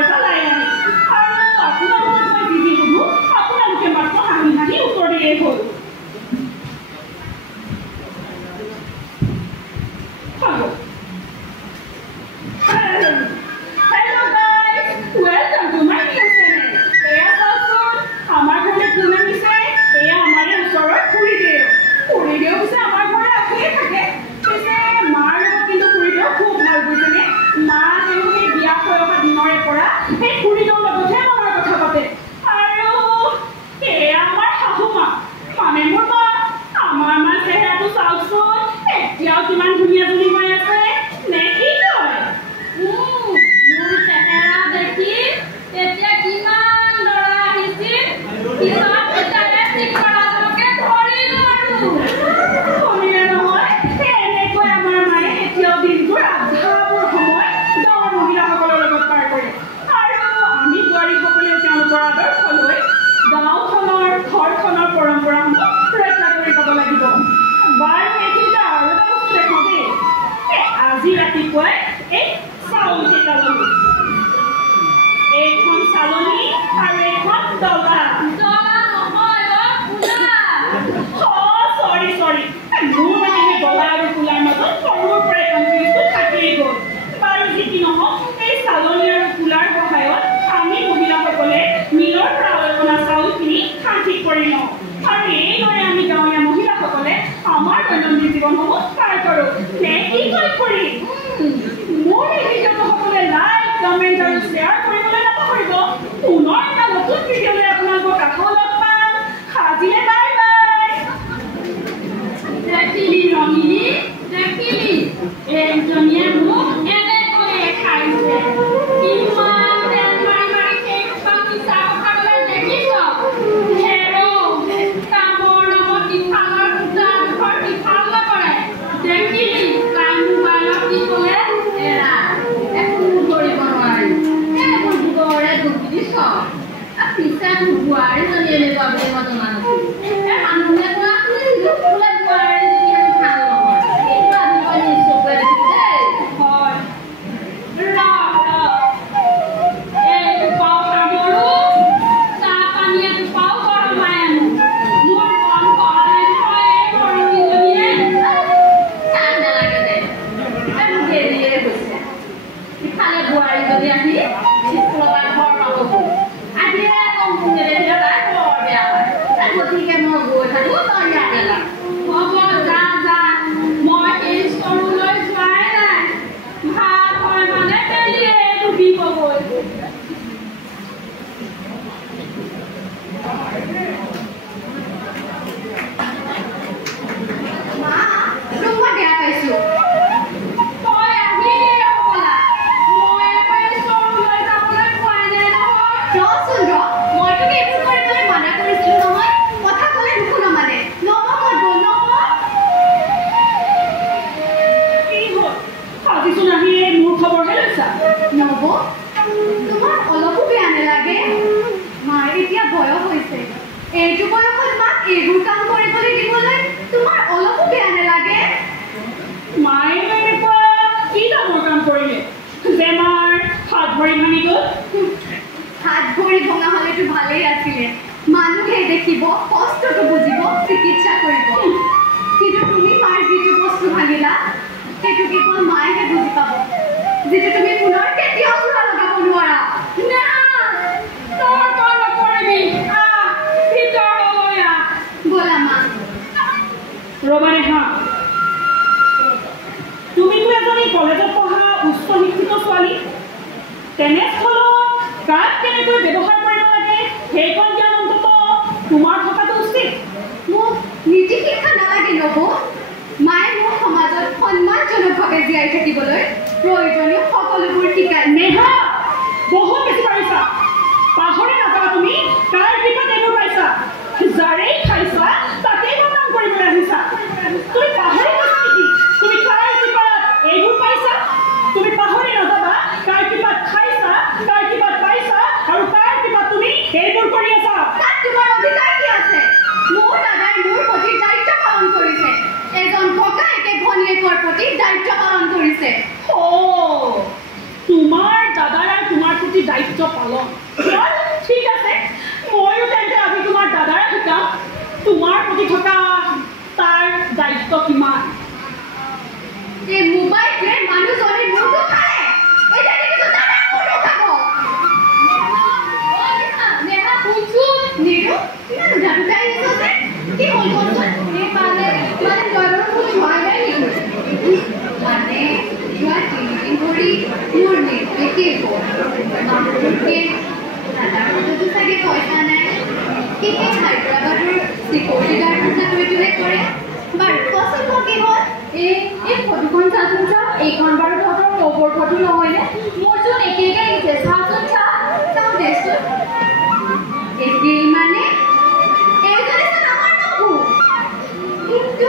এটা লাই আনি আৰু আপোনালোকক মই যি যি সুধো আপোনালোকে মাত্ৰ হাঁহি হাঁহি উত্তৰ দিলেই হ'ল Hello guys, welcome to my new channel. এয়া চাওকচোন আমাৰ ঘৰলৈ কোনে নিছে এয়া আমাৰ ওচৰৰ খুৰীদেউ পিছে আমাৰ ঘৰলৈ আহিয়ে থাকে পিছে মাৰ লগত কিন্তু খুৰীদেউ খুব ভাল বুজিছেনে মা তেওঁলোকে বিয়া হৈ অহা দিনৰে পৰা সেই খুৰীদেউৰ লগতহে মনৰ কথা পাতে আৰু এয়া আমাৰ শাহু মা মানে মোৰ মা আমাৰ মা চেহেৰাটো চাওকচোন এতিয়াও কিমান ধুনীয়া ধুনী হৈ আছে নে কি কয় মোৰ চেহেৰা দেখি এতিয়া কিমান দৰা আহিছিল পিছত এটাৰে ঠিক কৰালৈকে ধৰিলো শুনিলে নহয় এনেকৈ আমাৰ মায়ে এতিয়াও দিনটোৰ আধাবোৰ সময় গাঁৱৰ মহিলাসকলৰ লগত পাৰ কৰে আৰু আমি বোৱাৰীসকলেও তেওঁলোকৰ আদৰ্শ লৈ গাঁওখনৰ ঘৰখনৰ পৰম্পৰাসমূহ ৰক্ষা কৰি যাব লাগিব বাৰু এইখিনিতে আৰু এটা বস্তু দেখাওঁ দেই আজি ৰাতিপুৱাই এই চাউল কেইটা ল'লো এইখন চালনী আৰু এইখন ডলা সৰি মোৰ মানে সেই ডলা আৰু কুলাৰ মাজত সৰুৰ পৰাই কনফিউজটো থাকিয়েই গ'ল বাৰু যি কি নহওক এই চালনী আৰু কুলাৰ সহায়ত আমি মহিলাসকলে মিলৰ পৰা অলপনা চাউলখিনি ঠিক কৰি লওঁ আৰু এইদৰে আমি গাঁৱলীয়া মহিলাসকলে আমাৰ দৈনন্দিন জীৱনসমূহ পাৰ কৰোঁ নে কি কৰি মোৰ এই ভিডিঅ'টো সকলোৱে লাইক কমেণ্ট আৰু শ্বেয়াৰ কৰিবলৈ নাপাহৰিব পুনৰ এটা নতুন ভিডিঅ' লৈ আপোনালোকক আকৌ লগ পাম আজিলে বাই বাই দেখিলি ৰঙিনী দেখিলি এইজনীয়ে মোক এনেকৈ খাইছে কিমান তেল মাৰি মাৰি সেই মিছা কথা ক'লে দেখিছ হেৰৌ কামৰ নামত ইফালৰ দুটা দুখৰ ইফাল নকৰে দেখিলি তাই মোবাইলত কি ক'লে এৰা একো কৰিব নোৱাৰি এইবোৰ যুগৰে ঢুকি দিছ পিছে বোৱাৰীজনী এনেকুৱা বুলি মই জনা নাছিলোঁ মানুহে কোৱা বোলে বোৱাৰী ভাল নহয় এইটো আজিকালি চকুৱে দেখিছো দেই হয় এই পাও কামৰো চাহ পানীয়ে পাও গৰমাই আনো মোৰ মন কলে নহয় এই গৰমীজনীয়ে কাম নালাগে দে মোৰ দেৰিয়ে হৈছে ইফালে বোৱাৰীজনী আহি স্কুলৰ ঘৰ পাবগৈ আজিয়ে কম নেদেখিলে তাই বৰ বেয়া হয় গতিকে মই গৈ থাকোঁ তই ইয়াতে লাগ হ'ব যা মই এই ষ্টৰলৈ যোৱাই নাই ভাত হয় মানে পেলিয়ে ডুবিবগৈ মা তোক মই বেয়া পাইছোঁ তই আহিলেই হ'বলা মই এবাৰ ষ্টৰলৈ যাবলৈ পোৱা নাই নহয় ৰচোন মই তোক এইবোৰ কৰিবলৈ মানা কৰিছিলোঁ নহয় কথা ক'লে নুশুন মানে আজিচোন আহি মোৰ খবৰহে লৈছা নব তোমাৰ অলপো বেয়া নালাগে মাৰ এতিয়া বয়স হৈছে এইটো বয়সত মাক এইবোৰ কাম কৰিবলৈ দিবলৈ তোমাৰ অলপো বেয়া নালাগে মায়ে এনেকুৱা কি ডাঙৰ কাম কৰিলে যে মাৰ হাত ভৰি ভাঙি গ'ল হাত ভৰি ভঙা হ'লেতো ভালেই আছিলে মানুহে দেখিব কষ্টটো বুজিব চিকিৎসা কৰিব কিন্তু তুমি মাৰ যিটো বস্তু ভাঙিলা সেইটো কেৱল মায়েহে বুজি পাব যিটো তুমি পুনৰ কেতিয়াও চূড়া লগাব নোৱাৰা তই নকৰিবি ভিতৰলৈ ব'লা মা ৰ'বা ৰেহা তুমিতো এজনী কলেজত পঢ়া উচ্চ শিক্ষিত ছোৱালী তেনেস্থলত কাক কেনেকৈ ব্যৱহাৰ কৰিব লাগে সেইকণ জ্ঞান অন্ততঃ তোমাৰ থকাটো উচিত মোক নীতি শিক্ষা নালাগে নব মায়ে মোক সমাজত সন্মানজনকভাৱে জীয়াই থাকিবলৈ প্ৰয়োজনীয় সকলোবোৰ শিকায় নেহা বহুত বেছি পাৰিছা পাহৰি নাযাবা তুমি কাৰ কৃপাত এইবোৰ পাইছা যাৰেই খাইছা তাকেই বদনাম কৰিবলৈ আহিছা তুমি পাহৰি গৈছা নেকি তুমি কাৰ কৃপাত এইবোৰ পাইছা তুমি পাহৰি নাযাবা কাৰ কৃপাত খাইছা কাৰ কৃপাত পাইছা আৰু কাৰ কৃপাত তুমি এইবোৰ কৰি আছা তাত তোমাৰ অধিকাৰ কি আছে মোৰ দাদাই মোৰ প্ৰতি দায়িত্ব পালন কৰিছে এজন ককায়েকে ভনীয়েকৰ প্ৰতি দায়িত্ব পালন কৰিছে তোমাৰ দাদা এই মোবাইলটোৱে মানুহজনীৰ মূৰটো খালে এতিয়া কিন্তু তাৰ মূৰটো খাব নেহা শুনচোন নিৰু ইমান জানকাৰী আছে কি হ'ল কোনচোন এই মানে জয়ৰ কোনো হোৱা নাই নেকি মানে যোৱা 3 দিন ধৰি মোৰ নেটৱৰ্কে মানুহটোকে দাদাটো চাগে পইচা নাই কি হায়দৰাবাদৰ চিকিউৰিটি গাৰ্ডৰ চাকৰিটোহে কৰে বাৰু কচোন কি হ'ল এই ফটোখন চাচোন চা এইখন বাৰু তহঁতৰ নবৰ ফটো নহয়নে মোৰচোন একেই আহিছে চাচোন চা চাওঁ দেচোন একেই মানে এইজনেচোন আমাৰ নহু কিন্তু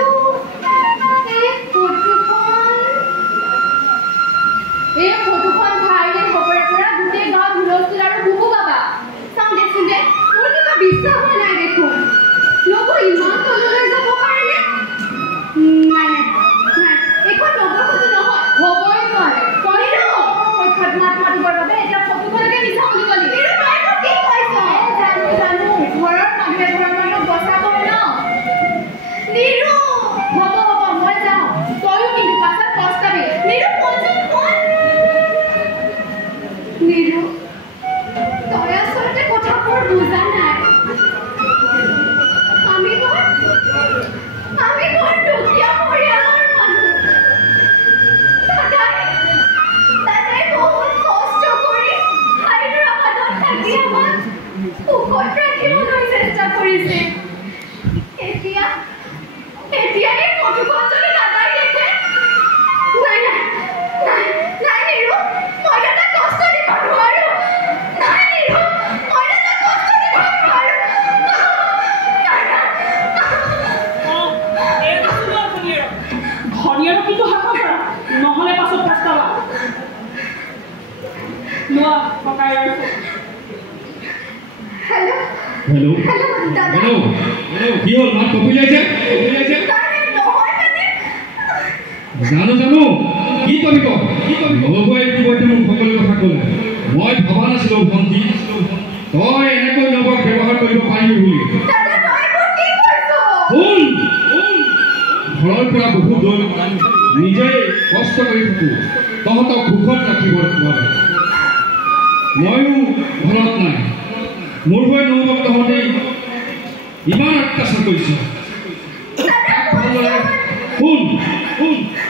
এই ফটোখন ভাইৰেল হ'বৰে পৰা গোটেই গাঁৱত হুলস্থুল আৰু বুকু পাবা চাওঁ দেচোন দে মোৰ কিবা বিশ্বাস হোৱা নাই দেখোন লোক ইমান তললৈ যাব পাৰেনে নাই এইখন নগৰ ফটো নহয় হ'বই নোৱাৰে কহিলো পৰীক্ষাত মাত মাতিবৰ বাবে এতিয়া ফটোখনকে মিছা বুলি ক'লি কি কৈছ জানো ঘৰৰ মানুহে ঘৰৰ মানুহক বচাব ন নিৰু হ'ব মই যাওঁ তয়ো কিন্তু পাছত পস্তাবি নিৰু নিৰু তই আচলতে কথাবোৰ বুজা নাই আমি বৰ দুখীয়া পৰিয়ালৰ মানুহ দাদাই বহুত কষ্ট কৰি হায়দৰাবাদত থাকি আমাক সুখত ৰাখিবলৈ চেষ্টা কৰিছে এতিয়া এই ফটোখন যদি দাদাই দেখে নাই নিৰু মই দাদাক কষ্ট দিব নোৱাৰো নাই নিৰু মই দাদাক কষ্ট দিব নোৱাৰো ধনিয়াৰো কিন্তু হাত কৰা নহ'লে পাছত পাস্তাবা লোৱা ককাই আৰু হেল্ল' দাদা কি হ'ল মাত কপিলাইছে জানো কি কৰিব নবই ইতিমধ্যে মোক সকলো কথা ক'লে মই ভবা নাছিলো ভণ্টি তই এনেকৈ নবক ব্যৱহাৰ কৰিব পাৰিবি বুলি ঘৰৰ পৰা বহুত দূৰ নিজেই কষ্ট কৰি থাকোঁ তহঁতক সুখত ৰাখিবৰ বাবে ময়ো ঘৰত নাই মোৰ হৈ নবক তহঁতে ইমান অত্যাচাৰ কৰিছ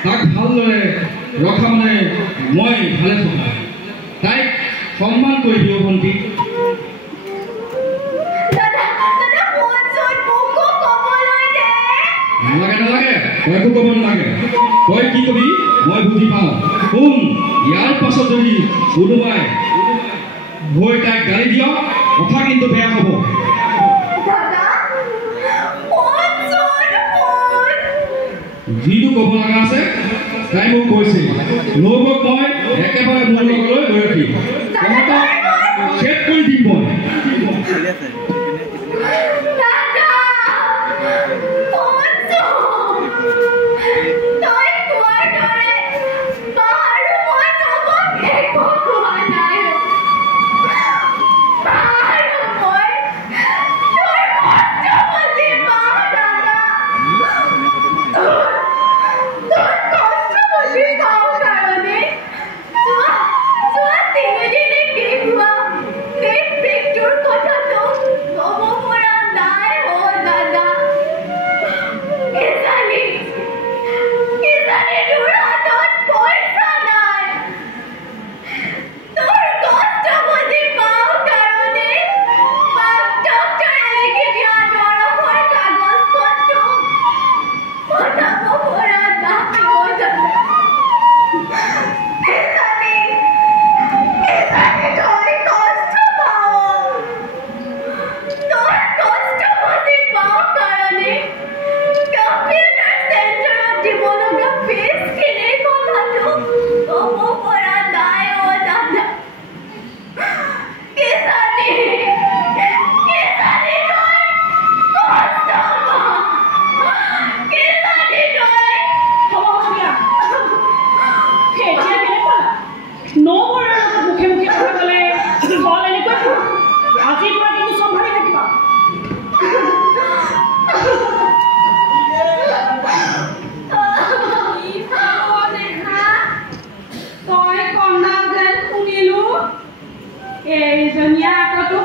তাক ভালদৰে ৰখা মানে মই ভালে থকা তাইক সন্মান কৰি দিওঁ ভণ্টি নালাগে তই একো ক'ব নালাগে তই কি কবি মই বুজি পাওঁ শুন ইয়াৰ পাছত যদি কোনোবাই হৈ তাইক গালি দিয়ক কথা কিন্তু বেয়া হ'ব যিটো ক'ব লগা আছে তাই মোক কৈছে নবক মই একেবাৰে মোৰ লগলৈ লৈ ৰাখিম তহঁতক চেক কৰি দিম মই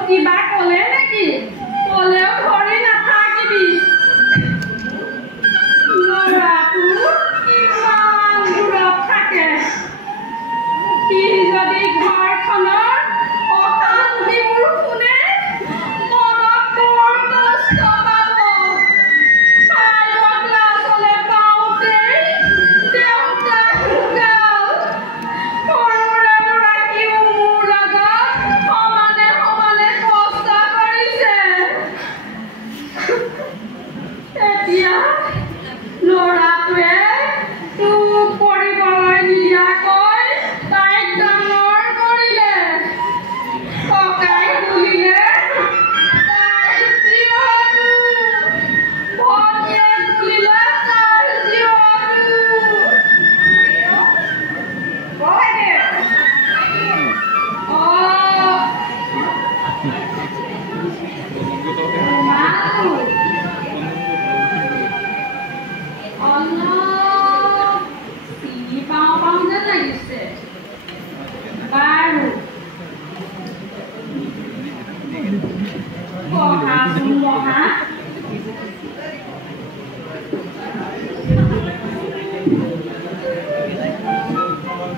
কিবা ক'লে নেকি? ক'লেও ধৰি নাথাকিবি। ল'ৰাটো কিমান দূৰত থাকে। সি যদি ঘৰখনৰ অশান্তিবোৰ শুনে, মনত বৰ কষ্ট পাব। কাইলৈ ক্লাছলৈ পাওঁতেই দেউতাক ঢুকাল। সৰুৰে ৰাখিও মোৰ লগত সমানে সমানে কষ্ট কৰিছে। এতিয়া ল'ৰাটোৱে তোক পঢ়িবলৈ নিদিয়াকৈ তাইক ডাঙৰ কৰিলে। ককাই তুলিলে তাইৰ জীৱাটো, ভনীয়েক তুলিলে তাইৰ জীৱাটো। অলপ চিনি পাওঁ পাওঁ যেন লাগিছে। বাৰু বহাচোন বহা।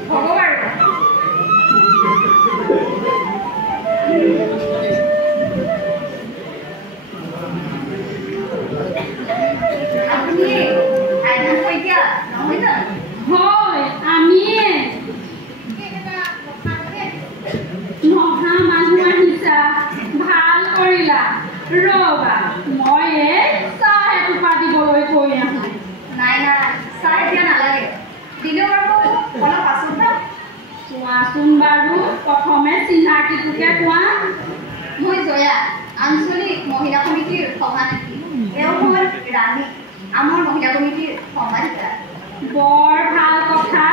হ'ব বাৰু। হয়, আমিয়ে। নহা মানুহ আহিছা, ভাল কৰিলা। ৰ'বা, মই এই চাহ এটোপা দিবলৈ কৈ আহোঁ। নাই নাই, চাহ এতিয়া নালাগে। দিলেও বাৰু অলপ পাছত ন। কোৱাচোন বাৰু, প্ৰথমে চিনাকিটোকে কোৱা। মই জয়া, আঞ্চলিক মহিলা সমিতিৰ সভানেত্ৰী। এওঁ হ'ল ৰাণী, আমাৰ মহিলা কমিটিৰ সম্পাদিকা। বৰ ভাল কথা।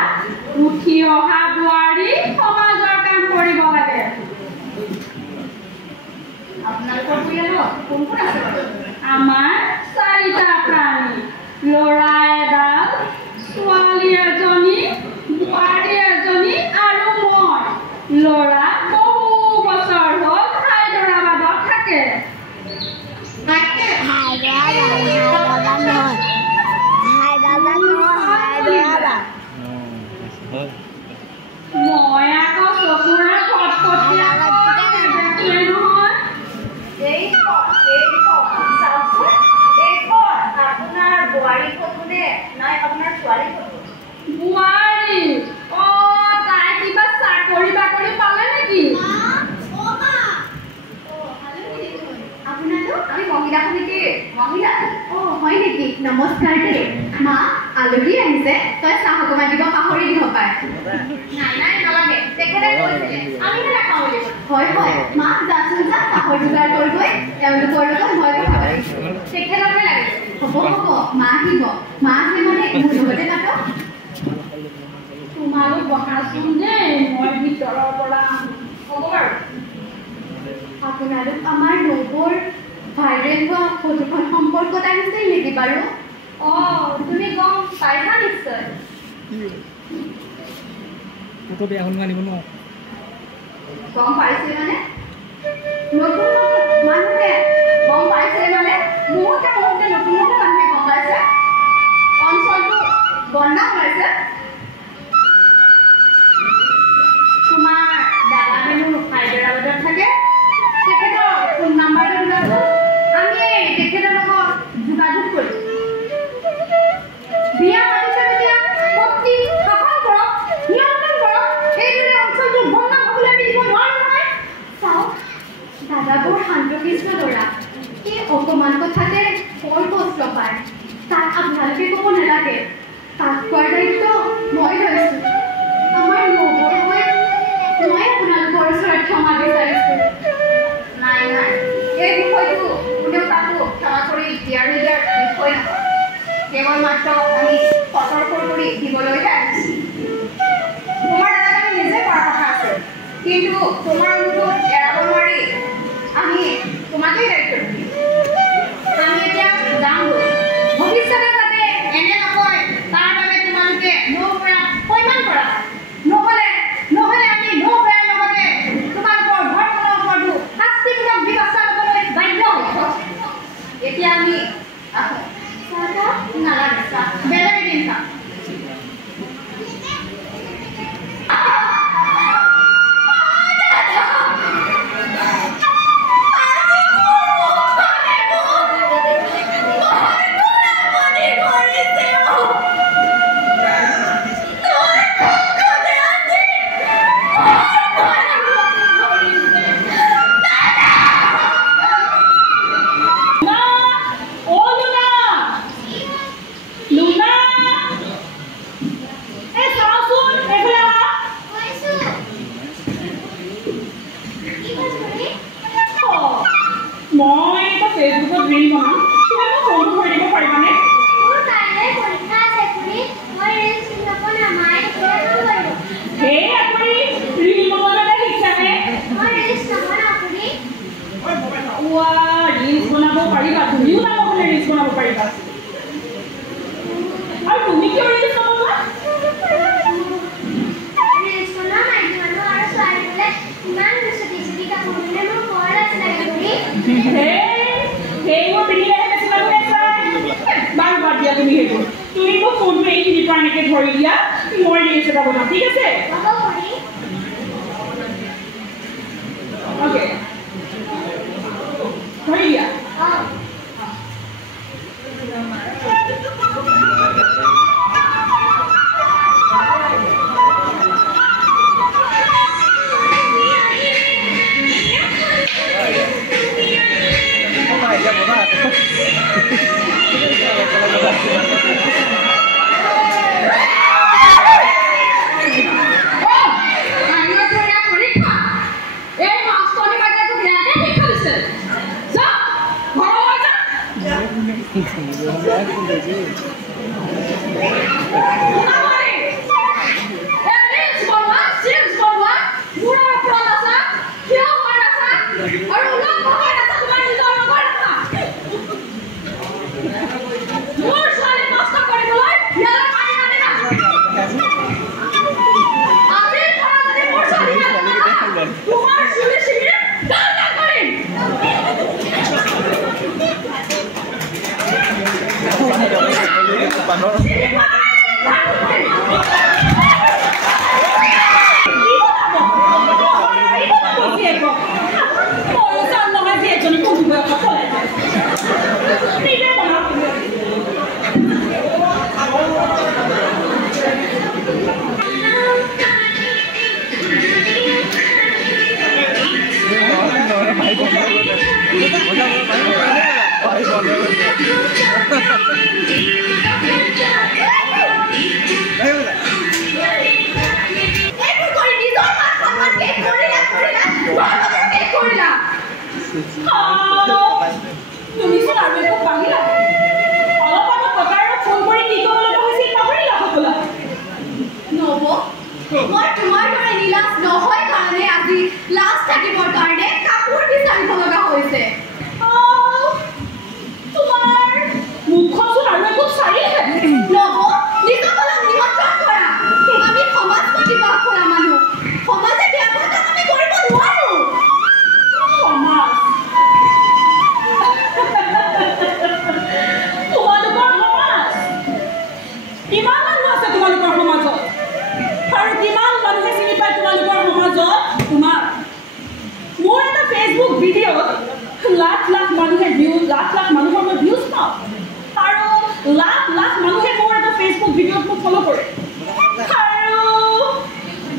উঠি অহা বোৱাৰী সমাজৰ কাম কৰিব লাগে। আপোনালোকৰ পৰিয়ালত কোন কোন আছে বাৰু? আমাৰ 4টা প্ৰাণী। ল'ৰা এডাল, ছোৱালী এজনী, বোৱাৰী এজনী আৰু মই। ল'ৰা বহু বছৰ হ'ল হায়দৰাবাদত থাকে। মই আকৌ চকুৰে ফটফটীয়া দেখোৱে নহয়। চাওকচোন, এইখন আপোনাৰ বোৱাৰী ফটো নে নাই আপোনাৰ ছোৱালী ফটো? বোৱাৰী? তাই কিবা চাকৰি বাকৰি পালে নেকি? আপোনালোক আমি মহিলা সমিতিৰ মহিলা। হয় নেকি? নমস্কাৰ দেই। মা, আলহী আহিছে, তই চাহ অকণমান দিব পাহৰি দিব পাৰে। নাই নাই, নালাগে। তেখেতে কৈছিলে আমিহে নাখাওঁ বুলি। হয় হয়, মা যাচোন যা, চাহৰ যোগাৰ কৰিবই। তেওঁলোকৰ লগত মই কথা পাতিছোঁ। তেখেতকে লাগে। হ'ব হ'ব, মা আহিব। মা আহে মানে মোৰ লগতে পাতক। তোমালোক বহাচোন দেই, মই ভিতৰৰ পৰা আহোঁ। হ'ব বাৰু। আপোনালোক আমাৰ নবৌৰ ভাইৰেল হোৱা ফটোখন সম্পৰ্কত আহিছিল নেকি বাৰু? তুমি গম পাইছা নিশ্চয়। গম পাইছিল মানে নতুন মানুহে গম পাইছিলে মানে বহুতে নতুন নতুন মানুহে গম পাইছে। অঞ্চলটো বন্ধা ওলাইছে। তোমাৰ দাদা হেনো হায়দৰাবাদত থাকে। তেখেতৰ ফোন নাম্বাৰটো দিবাচোন, আমি তেখেতৰ লগত যোগাযোগ কৰিম। বিয়া পাতিছে যেতিয়া শক্তি শাসন কৰক, নিয়ন্ত্ৰণ কৰক। এইদৰে অঞ্চলটো বন্ধ হ'বলৈ আমি দিব নোৱাৰোঁ নহয়। চাওক, দাদাবোৰ শান্তশিষ্ট ল'ৰা। এই অকণমান কথাতে বৰ কষ্ট পায়। তাক আপোনালোকে ক'ব নালাগে। তাক খোৱাৰ দায়িত্ব মই লৈছোঁ। আমাৰ নবৌৰ হৈ মই আপোনালোকৰ ওচৰত ক্ষমা বিচাৰিছোঁ। নাই নাই, এই বিষয়টো কোনেও কাকো ক্ষমা কৰি দিয়াৰ বিষয় নহয়। কেৱল মাত্ৰ আমি সতৰ্ক কৰি দিবলৈহে আহিছোঁ। তোমাৰ দাদাক আমি নিজে কৰাৰ কথা আছে, কিন্তু তোমাৰ অনুৰোধ এৰাব নোৱাৰি আমি তোমাকেই দায়িত্ব দিম। আমি এতিয়া যাওঁগৈ। ভৱিষ্যতে যাতে এনে নকয় তাৰ বাবে তোমালোকে নৌ পৰা সন্মান কৰা। নহ'লে আমি নৌ পৰাৰ লগতে তোমালোকৰ ঘৰখনৰ ওপৰতো শাস্তি পাৰিবা তুমিও নাম হ'লে ৰিলছ বনাব পাৰিবা আৰু তুমি কিয় ৰিলছ নবনোৱা ৰিলছ বনোৱা মাইকী মানুহ আৰু ছোৱালী বোলে ইমান চুটি কাপোৰ পিন্ধে মোৰ বৰ লাজ লাগে তুমি সেইবোৰ পিন্ধিলেহে বেছি মানুহে চাই বাৰু বাদ দিয়া তুমি সেইবোৰ তুমি মোক ফোনটো এইখিনিৰ পৰা এনেকৈ ধৰি দিয়া মই ৰিলছ এটা বনাম ঠিক আছে হ'ব কৰি অ'কে ধৰি দিয়া অঁ তুমি চোন আৰু একো পাহিলা অলপ আগত ককাইৰক ফোন কৰি কি ক'ব লগা হৈছিল পাহৰিলা সকলো নব মই তোমাৰ দৰে নিলাজ নহয় কাৰণে আজি লাজ থাকিবৰ কাৰণে কাপোৰ বিচাৰিব লগা হৈছে তোমাৰ মুখচোন আৰু একো চাৰিহে নব নিজকলক নিয়ন্ত্ৰণ কৰা আমি সমাজবাদী বাস কৰা মানুহ সমাজে বেয়া কথা আমি কৰিব নোৱাৰো সমাজ তোমালোকৰ সমাজ কিমান মানুহ আছে তোমালোকৰ সমাজত আৰু কিমান মানুহে চিনি পায় তোমালোকৰ সমাজত তোমাৰ মোৰ এটা ফেচবুক ভিডিঅ'ত লাখ লাখ মানুহে ভিউজ লাখ লাখ মানুহৰ মই ভিউজ পাওঁ আৰু লাখ লাখ মানুহে মোৰ এটা ফেচবুক ভিডিঅ'ত মোক ফ'ল' কৰে আৰু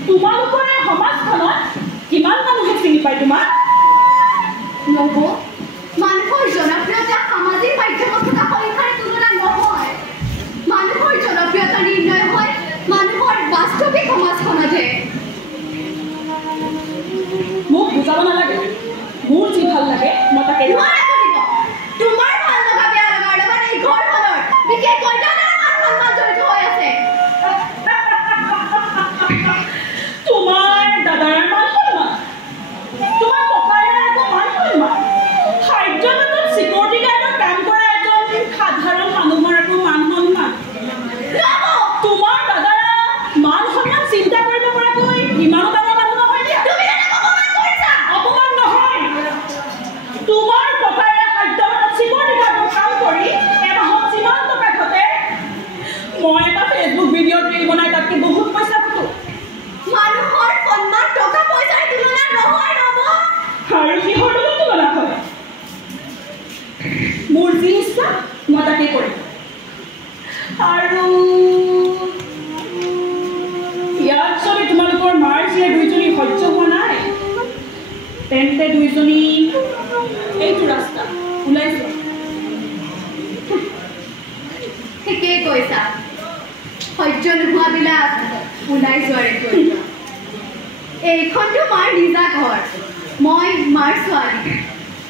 তোমালোকৰ এই সমাজখনত কিমান মানুহে চিনি পায় তোমাক নব মানুহৰ জনপ্ৰিয়তা সামাজিক মাধ্যমত থকা সংখ্যাৰ তুলনাত নহয় মানুহৰ জনপ্ৰিয়তা নিৰ্ণয় হয় মানুহৰ বাস্তৱিক সমাজখনতহে মোক বুজাব নালাগে মোৰ যি ভাল লাগে মই তাকে তোমাৰ ভাল লগা বেয়া লগাৰ লগত এই ঘৰখনৰ বিশেষকৈ দাদাৰ মান সন্মান জড়িত হৈ আছে তোমাৰ দাদাৰ মান সন্মান তোমাৰ ককাইৰ আকৌ মান সন্মান খাদ্যবাটত চিকিউৰিটি গাৰ্ডৰ কাম কৰা এজন সাধাৰণ মানুহৰ আকৌ মান সন্মান তোমাৰ দাদাৰ মান সন্মান চিন্তা কৰিব পৰাকৈ ইমানো ডাঙৰ মানুহ নহয় দিয়া অপমান নহয় তোমাৰ ককাইৰে খাদ্যবাটত চিকিউৰিটি গাৰ্ডৰ কাম কৰি এমাহত যিমান টকা ঘটে মই এটা ফেচবুক ভিডিঅ'ত ৰীল বনাই তাতকৈ বহুত পইচা ঘটো মানুহৰ সন্মান টকা পইচাৰ তুলনাত নহয় নব আৰু কিহৰ লগত তুলনা হয় মোৰ যি ইচ্ছা মই তাকে কৰিম আৰু ইয়াত যদি তোমালোকৰ মাৰ জীয়ে দুইজনী সহ্য হোৱা নাই তেন্তে দুইজনী এইটো ৰাস্তা ওলাই যোৱা ঠিকেই কৈছা সহ্য নোহোৱাবিলাক ওলাই যোৱাৰে কৈছা এইখনটো মাৰ নিজা ঘৰ মই মাৰ ছোৱালী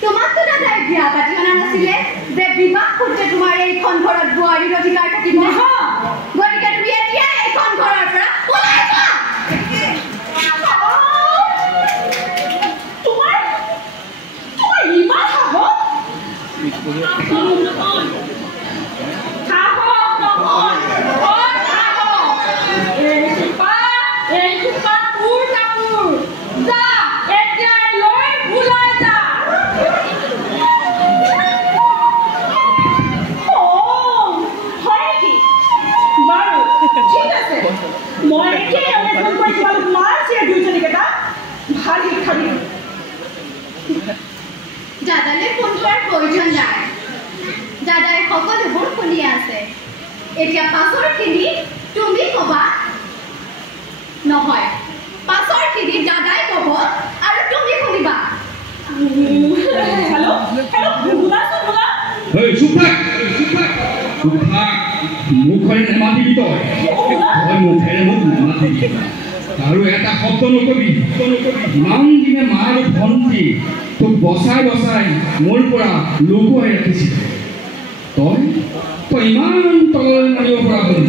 তোমাকতো দাদাই বিয়া পাতি অনা নাছিলে যে বিবাহ সূত্ৰে তোমাৰ এইখন ঘৰত বোৱাৰীৰ অধিকাৰ থাকিব গতিকে তুমি এতিয়াই এইখন ঘৰৰ পৰা ওলাই যোৱা তোমাৰ ইমান সাহস দাদালৈ ফোন কৰাৰ প্ৰয়োজন নাই দাদাই সকলোবোৰ শুনি আছে এতিয়া পাছৰখিনি তুমি ক'বা নহয় পাছৰখিনি দাদাই ক'ব আৰু তুমি শুনিবা হেল্ল' শুনা Hey, Supak! Supak! মুখেৰে নেমাতিবি তই মুখেৰে মোক নেমাতিবি আৰু এটা শব্দ নকবি ইমান দিনে মা আৰু ভণ্টি তোক বচাই বচাই মোৰ পৰা লুকুৱাই ৰাখিছিল তই ইমান তললৈ মাৰিব পৰা হলি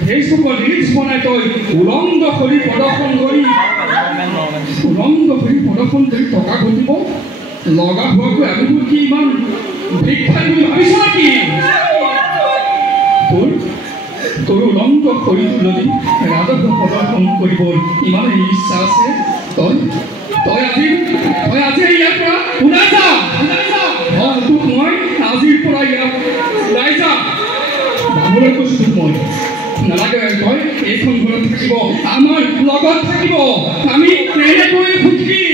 ফেচবুকত ৰিলছ বনাই তই উলংগ কৰি প্ৰদৰ্শন কৰি টকা ঘটিব লগা হোৱাকৈ আমি কি ইমান ভিক্ষাৰী বুলি ভাবিছ নেকি তোৰ উলংগ শৰীৰটো যদি ৰাজহ প্ৰদৰ্শন কৰিব ইমান ইচ্ছা আছে তই আজি ইয়াৰ পৰা ওলাই যা তোক মই আজিৰ পৰা ইয়াত ওলাই যা বাবুলৈ কৈছো তোক মই নালাগে তই এইখন ঘৰত থাকিব আমাৰ লগত থাকিব আমি এনেকৈ সুখী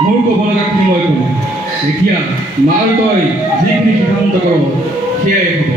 মোৰ ক'ব লগাখিনি মই ক'লো এতিয়া মাৰ তই যিখিনি সিদ্ধান্ত কৰ সেয়াই হ'ব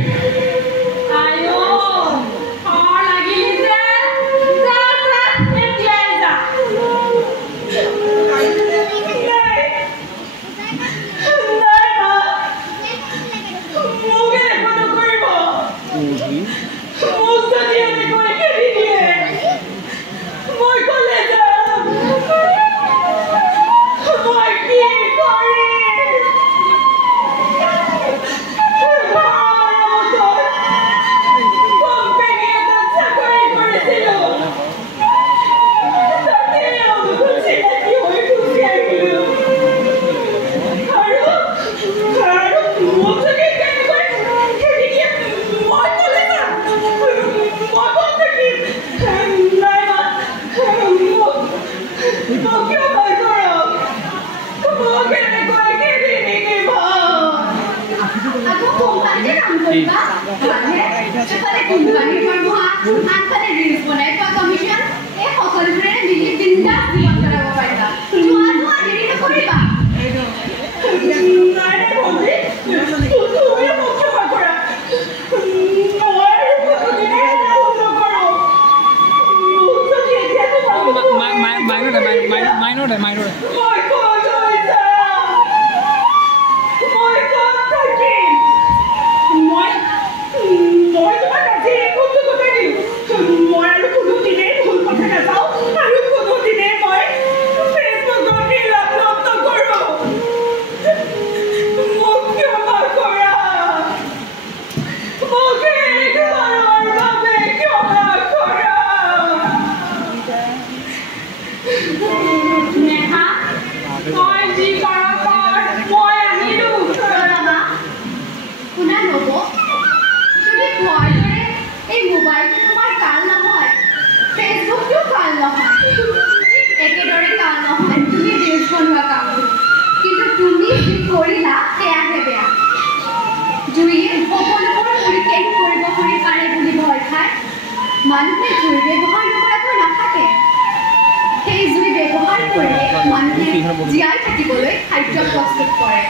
জীয়াই থাকিবলৈ খাদ্য প্ৰস্তুত কৰে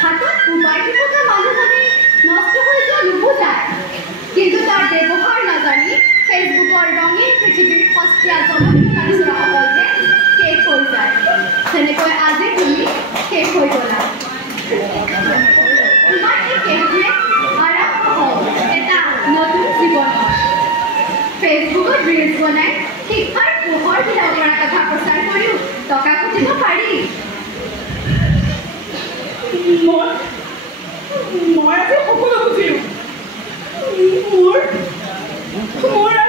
হাতত মোবাইল টিপা মানুহজনী নষ্ট হৈ যোৱা নুবুজায় কিন্তু তাৰ ব্যৱহাৰ নাজানি ফেচবুকৰ ৰঙীন পৃথিৱীৰ সস্তীয়া জনসংখ্যাসকলকে শেষ হৈ যায় তেনেকৈ আজি তুমি শেষ হৈ গ'লা তোমাৰ এই শেষটোৱে আৰম্ভ হ'ল এটা নতুন জীৱনৰ ফেচবুকত ৰিলছ বনাই শিক্ষাৰ পোহৰ বিলাই কৰা কথা প্ৰচাৰ কৰিও টকা ঘটিব পাৰি মই আজি সকলো বুজিলোঁ মোৰ